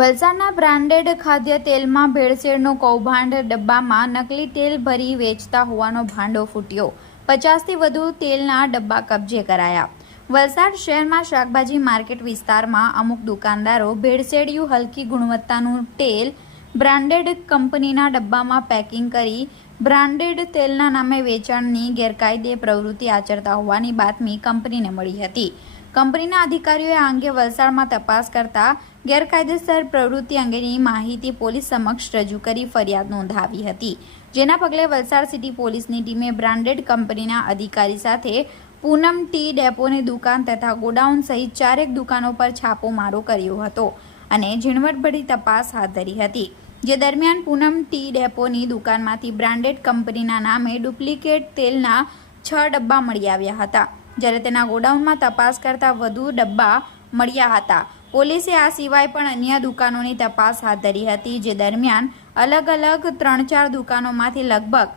વલસાડના બ્રાન્ડેડ ખાદ્ય તેલમાં ભેળસેળનું કૌભાંડ ડબ્બામાં નકલી તેલ ભરી વેચતા હોવાનો ભાંડો ફૂટ્યો. પચાસથી વધુ તેલના ડબ્બા કબજે કરાયા. વલસાડ શહેરમાં શાકભાજી માર્કેટ વિસ્તારમાં અમુક દુકાનદારો ભેળસેળિયું હલકી ગુણવત્તાનું તેલ બ્રાન્ડેડ કંપનીના ડબ્બામાં પેકિંગ કરી બ્રાન્ડેડ તેલના નામે વેચાણની ગેરકાયદે પ્રવૃત્તિ આચરતા હોવાની બાતમી કંપનીને મળી હતી. કંપનીના અધિકારીઓએ આ અંગે વલસાડમાં તપાસ કરતા ગેરકાયદેસર પ્રવૃત્તિ અંગેની માહિતી પોલીસ સમક્ષ રજૂ કરી ફરિયાદ નોંધાવી હતી, જેના પગલે વલસાડ સિટી પોલીસની ટીમે બ્રાન્ડેડ કંપનીના અધિકારી સાથે પૂનમ ટી ડેપોની દુકાન તથા ગોડાઉન સહિત ચારેક દુકાનો પર છાપો મારો કર્યો હતો અને ઝીણવટભરી તપાસ હાથ ધરી હતી, જે દરમિયાન પૂનમ ટી ડેપોની દુકાનમાંથી બ્રાન્ડેડ કંપનીના નામે ડુપ્લિકેટ તેલના છ ડબ્બા મળી આવ્યા હતા. જ્યારે તેના ગોડાઉનમાં તપાસ કરતા વધુ ડબ્બા મળ્યા હતા. પોલીસે આ સિવાય પણ અન્ય દુકાનોની તપાસ હાથ ધરી હતી, જે દરમિયાન અલગ અલગ ત્રણ ચાર દુકાનોમાંથી લગભગ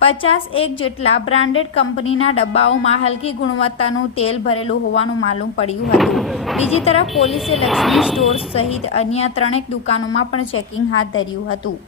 પચાસ એક જેટલા બ્રાન્ડેડ કંપનીના ડબ્બાઓમાં હલકી ગુણવત્તાનું તેલ ભરેલું હોવાનું માલુમ પડ્યું હતું. બીજી તરફ પોલીસે લક્ષ્મી સ્ટોર્સ સહિત અન્ય ત્રણેક દુકાનોમાં પણ ચેકિંગ હાથ ધર્યું હતું.